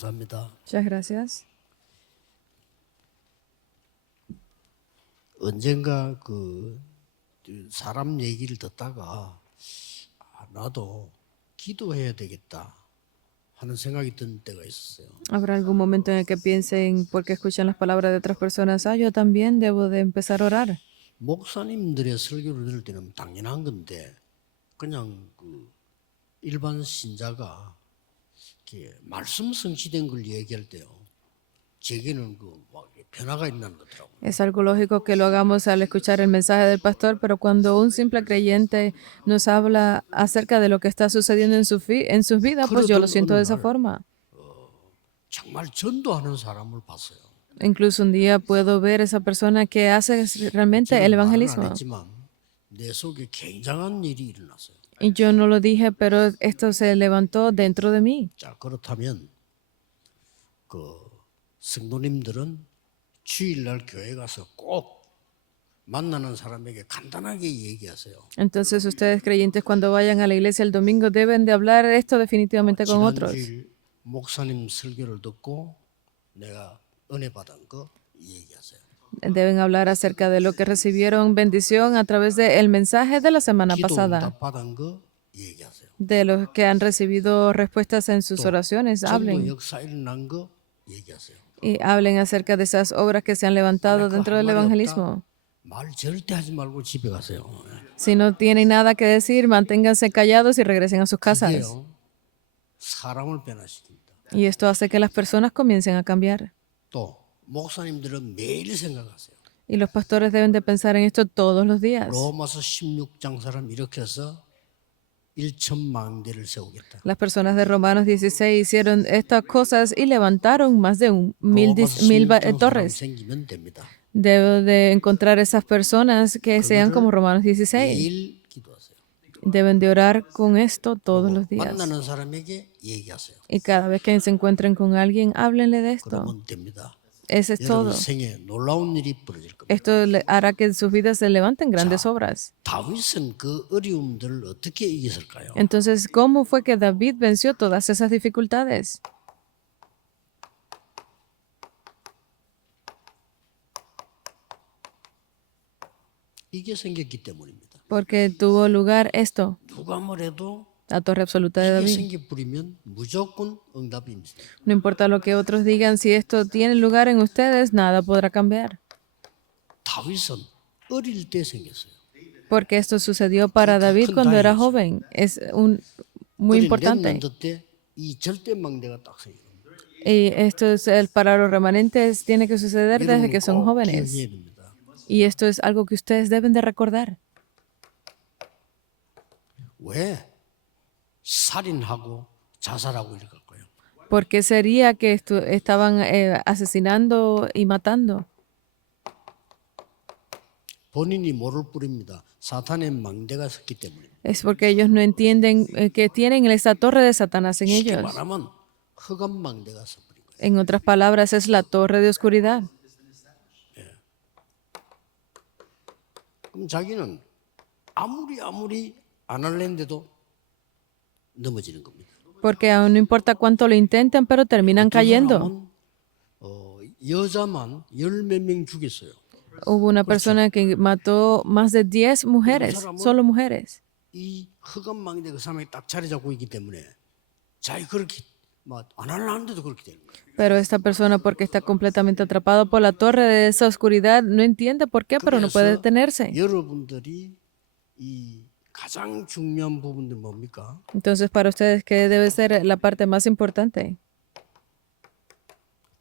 감사합니다. Muchas gracias. 언젠가 그 사람 얘기를 듣다가 나도 기도해야 되겠다 하는 생각이 든 때가 있었어요. Habrá algún momento en el que piensen, porque escuchan las palabras de otras personas, yo también debo de empezar a orar. 목사님들의 설교를 들을 때는 당연한 건데 그냥 일반 신자가 이렇게 말씀 성취된 걸 얘기할 때요. 제게는 막 변화가 있는 거더라고요. Es algo lógico que lo hagamos al escuchar el mensaje del pastor, pero cuando un simple creyente nos habla acerca de lo que está sucediendo en sus vidas, pues yo lo 그러던 siento 어느 de esa 날 forma. 정말 전도하는 사람을 봤어요. Incluso un día puedo ver esa persona que hace realmente el 저는 말은 안 evangelismo. 했지만 내 속에 굉장한 일이 일어났어요. Y yo no lo dije, pero esto se levantó dentro de mí. 자, 그렇다면 성도님들은 주일날 교회 가서 꼭 만나는 사람에게 간단하게 얘기하세요. Entonces ustedes creyentes cuando vayan a la iglesia el domingo deben de hablar esto definitivamente con otros. 지난주일 목사님 설교를 듣고 내가 은혜 받은 거 얘기하세요. Deben hablar acerca de lo que recibieron bendición a través del mensaje de la semana 기도 pasada, 응답 받은 거 얘기하세요. de los que han recibido respuestas en sus 또 oraciones. 전도 Hablen 역사 일어난 거 얘기하세요. y hablen acerca de esas obras que se han levantado 만약 dentro 할 del 말이 evangelismo. 없다, 말 절대 하지 말고 집에 가세요. Si no tienen nada que decir, manténganse callados y regresen a sus casas. 그게요 사람을 변화시킵니다. Y esto hace que las personas comiencen a cambiar. 또 목사님들은 매일 생각하세요. Y los pastores deben de pensar en esto todos los días. 로마서 16장처럼 이렇게 해서 1,000,000대를 세우겠다. Las personas de Romanos 16 hicieron estas cosas y levantaron más de mil 로마서 16장 사람 torres. 생기면 됩니다. Debo de encontrar esas personas que sean como Romanos 16. 매일 기도하세요. Deben de orar con esto todos los días. 만나는 사람에게 얘기하세요. Y cada vez que se encuentren con alguien, háblenle de esto. 그러면 됩니다. Ese es todo. 여러분 생에 놀라운 일이 벌어질 겁니다. Esto hará que en sus vidas se levanten grandes obras. 다윗은 그 어려움들을 어떻게 이겼을까요? Entonces, ¿cómo fue que David venció todas esas dificultades? 이게 생겼기 때문입니다. Porque tuvo lugar esto, 누가 뭐래도 la torre absoluta de 이게 David. 생겨 버리면 무조건 응답입니다. No importa lo que otros digan, si esto tiene lugar en ustedes, nada podrá cambiar. 다윗은 어릴 때 생겼어요. Porque esto sucedió para David cuando era joven. Es muy 어린 importante. 렘넌트 때 이 절대망대가 딱 생겨요. Y esto es para los remanentes, tiene que suceder desde que son 꼭 jóvenes. 기억해야 됩니다. Y esto es algo que ustedes deben de recordar. 왜 살인하고 자살하고 이럴 거예요? ¿Por qué sería que estaban asesinando y matando? 본인이 모를 뿐입니다. 사탄의 망대가 섰기 때문입니다. Es porque ellos no entienden que tienen esa torre de Satanás en 쉽게 ellos. 말하면 흑암 망대가 서버린 거예요. En otras palabras, es la torre de oscuridad. 그럼 자기는 아무리 안 할랜데도 넘어지는 겁니다. Porque aún no importa cuánto lo intenten, pero terminan 어떤 cayendo. 사람은 여자만 열 몇 명 죽였어요. Hubo una persona que mató más de 10 mujeres, solo mujeres. 이 흑암 망대 그 사람이 딱 자리 잡고 있기 때문에 자기 그렇게 안 하려는데도 그렇게 되는 거예요. Pero esta persona, porque está completamente atrapado por la torre de esa oscuridad, no entiende por qué, pero no puede detenerse. 여러분들이 이 가장 중요한 부분들 뭡니까? Entonces, para ustedes, ¿qué debe ser la parte más importante?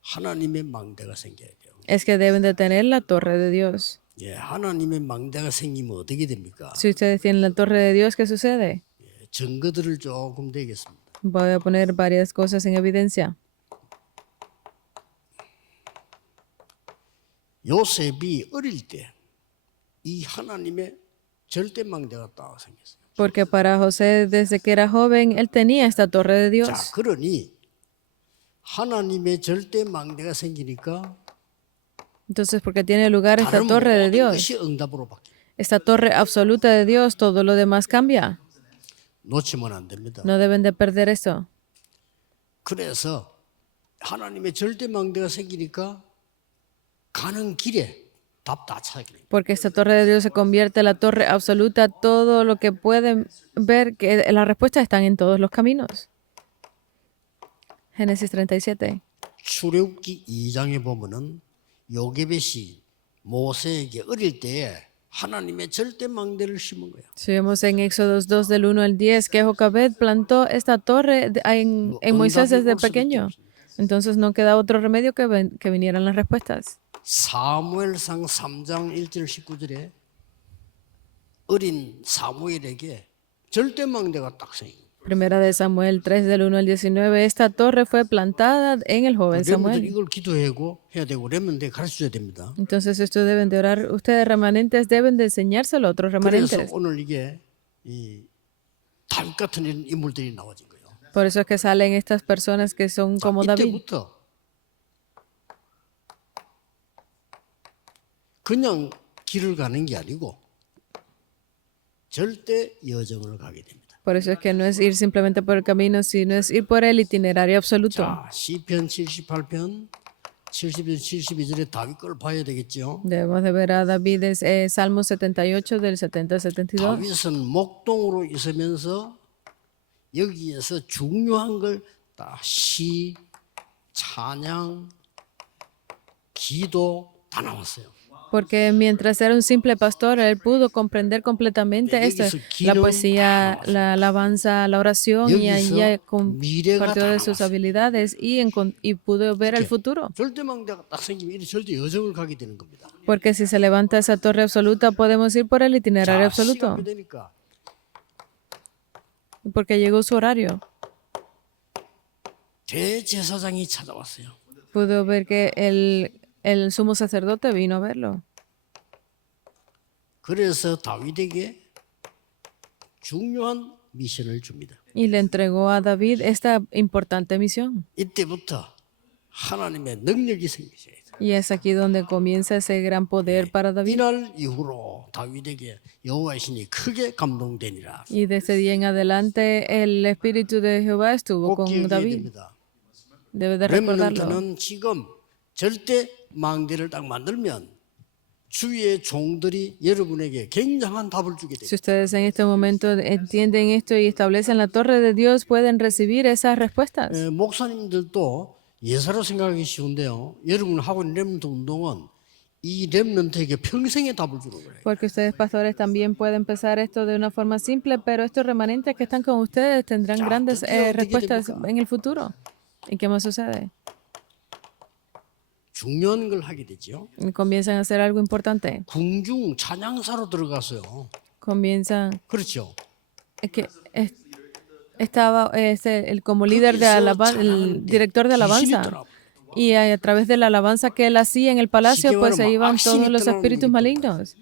하나님의 망대가 생겨야 돼요. Es que deben de tener la torre de Dios. 예, 하나님의 망대가 생기면 어떻게 됩니까? Si ustedes tienen la torre de Dios, ¿qué sucede? 예, 증거들을 조금 대겠습니다. Voy a poner varias cosas en evidencia. 요셉이 어릴 때 이 하나님의 절대 망대가 딱 생겼어요. Porque para José, desde que era joven, él tenía esta torre de 자, Dios. 그러니 하나님의 절대 망대가 생기니까 Entonces, porque tiene lugar esta 다른 torre de 모든 Dios, 것이 응답으로 바뀌어요. esta torre absoluta de Dios, todo lo demás cambia. 놓치면 안 됩니다. No deben de perder esto. 그래서 하나님의 절대 망대가 생기니까 가는 길에 답 다 찾게 됩니다. Porque esta torre de Dios se convierte en la torre absoluta, todo lo que pueden ver, que las respuestas están en todos los caminos. Génesis 37. 출애굽기 2장에 보면은 요게벳이 모세에게 어릴 때에 하나님의 절대 망대를 심은 거예요. Si vemos en Éxodo 2 del 1 al 10 que Jocabed plantó esta torre en Moisés desde pequeño. Entonces no queda otro remedio que vinieran las respuestas. 사무엘상 3장 1절 19절에 어린 사무엘에게 절대 망대가 딱 생긴 거예요. Primera de Samuel 3 del 1 al 19, esta torre fue plantada en el joven 렘넌들 Samuel. 이걸 기도하고 해야 되고 렘넌들 가르쳐줘야 됩니다. Entonces estos deben de orar, ustedes remanentes deben de enseñárselo a otros 그래서 remanentes. 오늘 이게 이 다윗 같은 이런 인물들이 나와진 거예요. Por eso es que salen estas personas que son como David. 이때부터 그냥 길을 가는 게 아니고 절대 여정을 가게 됩니다. Por eso es que no es ir simplemente por el camino, sino es ir por el itinerario absoluto. 자, 시편 78편 71, 72절에 다윗 걸 봐야 되겠죠. Debemos de ver a David, Salmo 78 del 70 al 72. 다윗은 목동으로 있으면서 여기에서 중요한 걸 다 시, 찬양, 기도 다 나왔어요. Porque mientras era un simple pastor, él pudo comprender completamente esto, la poesía, la alabanza, la oración, y allá compartió de sus habilidades y pudo ver el futuro. 절대망대가 딱 생기면 이런 절대 여정을 가게 되는 겁니다. Porque si se levanta esa torre absoluta, podemos ir por el itinerario 자, absoluto. 시간이 되니까 Porque llegó su horario. 대제사장이 찾아왔어요. Pudo ver que el sumo sacerdote vino a verlo. 그래서 다윗에게 중요한 미션을 줍니다. Y le entregó a David esta importante misión. 이때부터 하나님의 능력이 생기셔야 돼요. Y es aquí donde comienza ese gran poder para David. 이날 이후로 다윗에게 여호와의 신이 크게 감동되니라. Y desde día en adelante el Espíritu de Jehová estuvo 꼭 con 기억해야 David. 됩니다. Debe de recordarlo. 렘넌트는 지금 절대 망대를 딱 만들면 주위의 종들이 여러분에게 굉장한 답을 주게 Si 돼요. ustedes en este momento entienden esto y establecen la torre de Dios, pueden recibir esas respuestas. 목사님들도 예사로 생각하기 쉬운데요. 여러분 하고 있는 렘넌트 운동은 이 렘넌트에게 평생의 답을 주는 거예요. Porque ustedes, pastores, también pueden empezar esto de una forma simple, pero estos remanentes que están con ustedes tendrán grandes respuestas en el futuro. ¿Y qué más sucede? 중요한 걸 하게 되죠. Y comienzan a hacer algo importante. 궁중 찬양사로 들어가서요. Comienzan 그렇죠. que estaba como líder de alabanza, el director de alabanza. Y a través de la alabanza que él hacía en el palacio, pues se iban todos los espíritus malignos.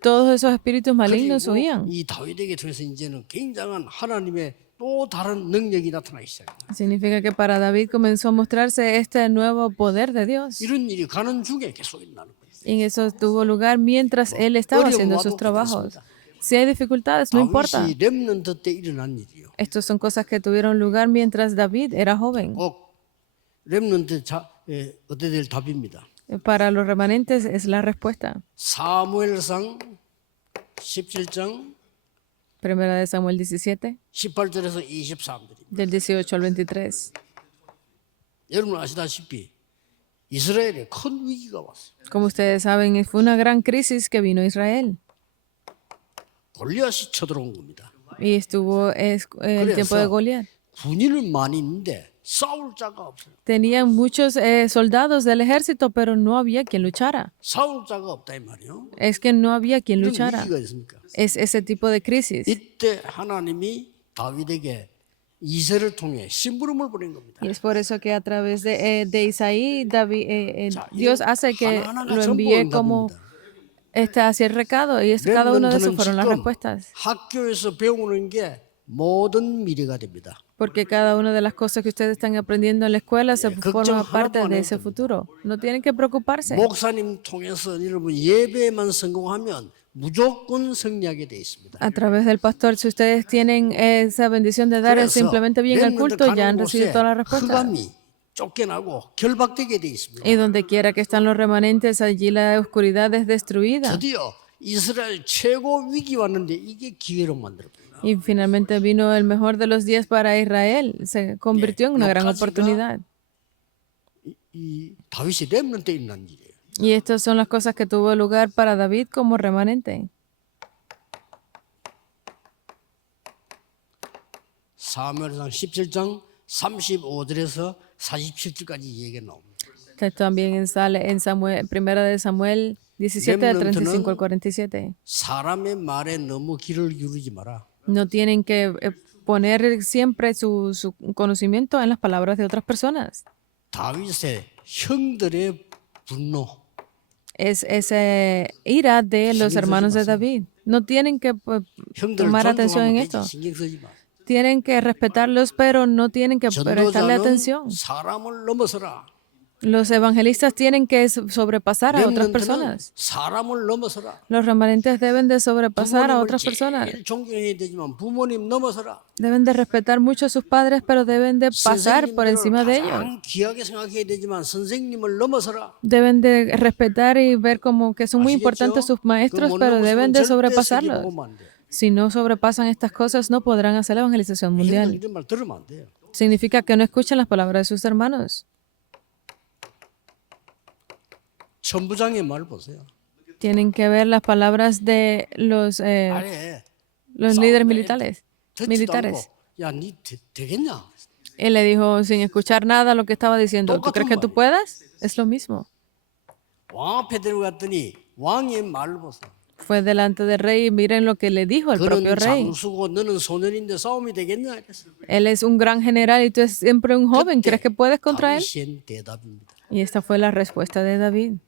Todos esos espíritus malignos huían. 이 다윗에게 통해서 이제는 굉장한 하나님의 또 다른 능력이 나타나기 시작해요. Significa que para David comenzó a mostrarse este nuevo poder de Dios. 이런 일이 가는 중에 계속 일어나는 거예요. Y eso tuvo lugar mientras él estaba haciendo sus trabajos. Si hay dificultades, no importa. 다윗이 렘넌트 때 일어난 일이요. Estas son cosas que tuvieron lugar mientras David era joven. 꼭 렘넌트 어떻게 될 답입니다. Para los remanentes es la respuesta. 사무엘상 17장 Primera de Samuel 17, 18절에서 23절입니다. del 18 al 23. 여러분 아시다시피 이스라엘에 큰 위기가 왔어요. Como ustedes saben, fue una gran crisis que vino a Israel. 골리앗이 쳐들어온 겁니다. Y estuvo el tiempo de Goliat. 군인은 많이 있는데 싸울 자가 없어요. Tenían muchos soldados del ejército, pero no había quien luchara. 싸울 자가 없다 이 말이요. Es que no había quien 이런 luchara. 위기가 있습니까? Es ese tipo de crisis. 이때 하나님이 다윗에게 이새를 통해 심부름을 보낸 겁니다. Y es por eso que a través de Isaí, Dios hace que 하나하나가 lo 전부 envíe como 응답입니다. hacia el recado. Y cada uno de esos 렘넌트는 fueron las 지금 respuestas. 학교에서 배우는 게 모든 미래가 됩니다. Porque cada una de las cosas que ustedes están aprendiendo en la escuela se forma 걱정 parte 하나도 안 de 해도 ese 됩니다. futuro. No tienen que preocuparse. 목사님 통해서 여러분 예배만 성공하면 무조건 승리하게 돼 있습니다. A través del pastor, si ustedes tienen esa bendición de dar 그래서 simplemente bien el 렘넌트 culto, ya han 가는 recibido 곳에 toda la respuesta. 흑암이 쫓겨나고 결박되게 돼 있습니다. Y donde quiera que están los remanentes, allí la oscuridad es destruida. 드디어 이스라엘 최고 위기 왔는데 이게 기회로 만들었습니다. Y finalmente vino el mejor de los días para Israel. Se convirtió en una gran 여기까지가 oportunidad. 이 다윗이 렘넌트 때 일어난 일이에요. Y estas son las cosas que tuvo lugar para David como remanente. 사무엘상 17장 35절에서 47절까지 얘기가 나옵니다. También sale en Samuel, primera de Samuel 17, del 35 al 47. 사람의 말에 너무 귀를 기울이지 마라. No tienen que poner siempre su conocimiento en las palabras de otras personas. 다윗의 형들의 분노. Es esa ira de los hermanos de David. No tienen que 형들을 tomar atención en 존중하면 esto. 되지 신경 쓰지 마. Tienen que respetarlos, pero no tienen que prestarle 전도자는 atención. 사람을 넘어서라. Los evangelistas tienen que sobrepasar a otras 렘넌트는 personas. 사람을 넘어서라. Los remanentes deben de sobrepasar a 부모님을 otras personas. 제일 존경해야 되지만 부모님 넘어서라. Deben de respetar mucho a sus padres, pero deben de pasar por encima de ellos. 가장 귀하게 생각해야 되지만 선생님을 넘어서라. Deben de respetar y ver como que son muy 아시겠죠? importantes sus maestros, 그거 못 pero deben 넘어서면 de 절대 sobrepasarlos. 세계 복음 안 돼. Si no sobrepasan estas cosas, no podrán hacer la evangelización 형들 mundial. 이런 말 들으면 안 돼요. Significa que no escuchan las palabras de sus hermanos. 천부장의 말 보세요. Tienen que ver las palabras de 아래 los líderes militares. 듣지도 않고 야니 되겠냐? Él le dijo sin escuchar nada lo que estaba diciendo. ¿Tú crees que tú puedas? Es lo mismo. 왕 앞에 데려갔더니 왕의 말을 보세요. Fue delante del rey y miren lo que le dijo el propio 그는 rey. 장수고 너는 소년인데 싸움이 되겠냐? 이랬어요. Él es un gran general y tú eres siempre un joven. ¿Crees que puedes contra él? 다윗의 대답입니다. Y esta fue la respuesta de David.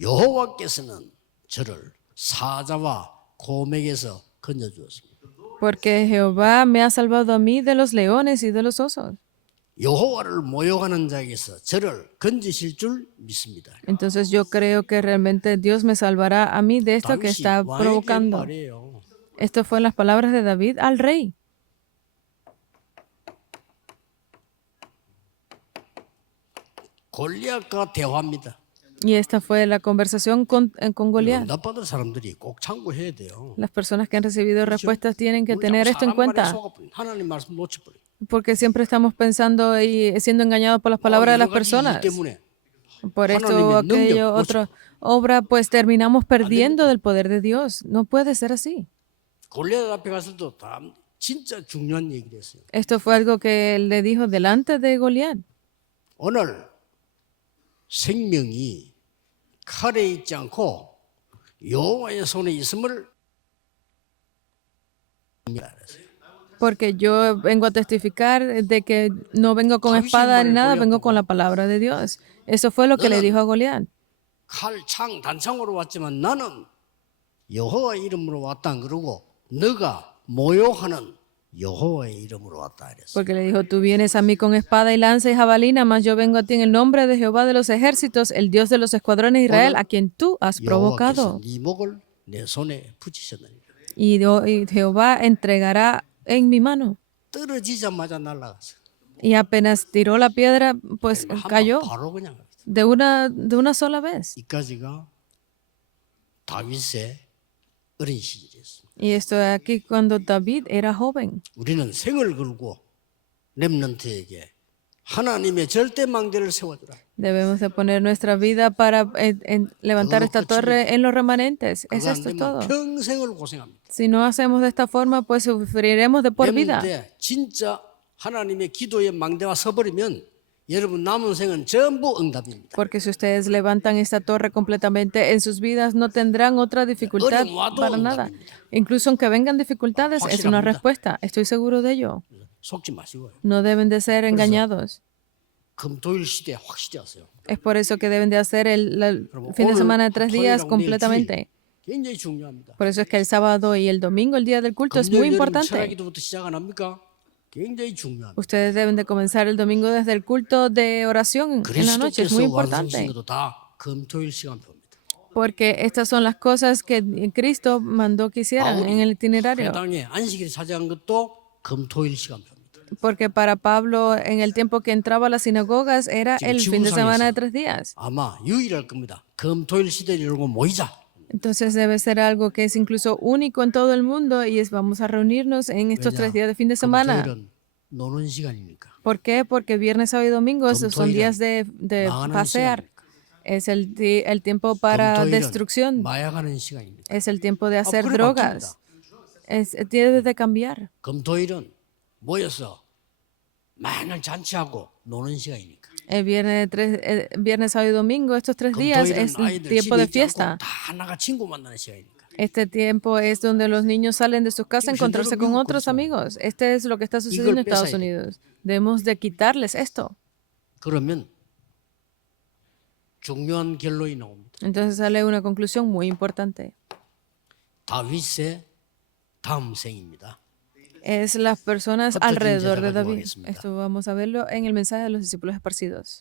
여호와께서는 저를 사자와 곰에게서 건져주었습니다. Porque Jehová me ha salvado a mí de los leones y de los osos. 여호와를 모욕하는 자에게서 저를 건지실 줄 믿습니다. Entonces yo creo que realmente Dios me salvará a mí de esto que 다윗이 está 왕에게 provocando. 말이에요. Esto fue las palabras de David al rey. 골리앗과 대화입니다. Y esta fue la conversación con Goliat. 응답받을 사람들이 꼭 참고해야 돼요. Las personas que han recibido respuestas tienen que 우리 tener 자꾸 esto en 사람 말에 cuenta, 속아버려. 하나님 말씀 놓쳐버려. porque siempre estamos pensando y siendo engañados por las palabras de las personas. 때문에 Por esto, 하나님의 능력 aquello, otra obra, pues terminamos perdiendo del poder de Dios. No puede ser así. 골리앗 앞에 갔을 때 다 진짜 중요한 얘기를 했어요. Esto fue algo que él le dijo delante de Goliat. 오늘 생명이 칼에 있지 않고 여호와의 손에 있음을 Porque yo vengo a testificar de que no vengo con espada ni nada, vengo con la palabra de Dios. Eso fue lo que le dijo a Goliat. 칼, 창, 단창으로 왔지만 나는 여호와 이름으로 왔다 안 그러고 너가 모욕하는 여호와의 이름으로 왔다 이랬어. Porque le dijo, tú vienes a mí con espada y lanza y jabalina, mas yo vengo a ti en el nombre de Jehová de los ejércitos, el Dios de los escuadrones de Israel, a quien tú has 여호와께서 provocado. 네 목을 내 손에 붙이셨느니라. Y Jehová entregará en mi mano. 떨어지자마자 날아갔어. Y apenas tiró la piedra, pues cayó 바로 그냥 de una sola vez. 이까지가 다윗의 어린 시절이었어. Y esto es aquí cuando David era joven. 우리는 생을 걸고 렘넌트에게 하나님의 절대 망대를 세워주라. Debemos de poner nuestra vida para levantar esta torre en los remanentes. Es 그거 안 esto 되면 todo. 평생을 고생합니다. Si no hacemos de esta forma, pues sufriremos de por vida. 렘넌트에 진짜 하나님의 기도의 망대와 서버리면 여러분 남은 생은 전부 응답입니다. Porque si ustedes levantan esta torre completamente en sus vidas, no tendrán otra dificultad para nada. Incluso aunque vengan dificultades, es una respuesta. Estoy seguro de ello. 속지 마시고요. No deben de ser engañados. 금토일 시대 확실히 하세요. Es por eso que deben de hacer el fin de semana de 3 días completamente. 굉장히 중요합니다. Por eso es que el sábado y el domingo, el día del culto, es muy importante. 철학기도부터 시작 안 합니까? 굉장히 중요합니다. Ustedes deben de comenzar el domingo desde el culto de oración en la noche. Es muy 그리스도께서 완성하신 importante. 것도 다 금토일 시간표입니다. Porque estas son las cosas que Cristo mandó que hicieran en el itinerario. 땅에 안식일을 차지한 것도 금토일 시간표입니다. Porque para Pablo, en el tiempo que entraba a las sinagogas, era 지금 el fin de semana de 지구상에서 3 días. 아마 유일할 겁니다. 금토일 시대를 열고 모이자. Entonces debe ser algo que es incluso único en todo el mundo y vamos a reunirnos en estos 3 días de fin de semana. 금토일은 노는 시간이니까. ¿Por qué? Porque viernes, sábado y domingo esos son días de 망하는 pasear. 시간이니까. Es el tiempo para 금토일은 destrucción. 마약하는 시간이니까. Es el tiempo de hacer 그래 drogas. Debe de cambiar. 금토일은 모여서 많은 잔치하고 노는 시간이니까. El viernes, sábado y domingo, estos 3 días es 금토일은 el 아이들 tiempo 집에 de 있지 않고 fiesta. 다 나가 친구 만나는 시간이니까. Este tiempo es donde los niños salen de sus casas a encontrarse con otros amigos. Este es lo que está sucediendo en Estados Unidos. Debemos de quitarles esto. 그러면 중요한 결론이 나옵니다. Entonces sale una conclusión muy importante. 다윗의 다음 생입니다. Es las personas 흩어진 alrededor de 제사가 David. 구하겠습니다. Esto vamos a verlo en el mensaje de los discípulos esparcidos.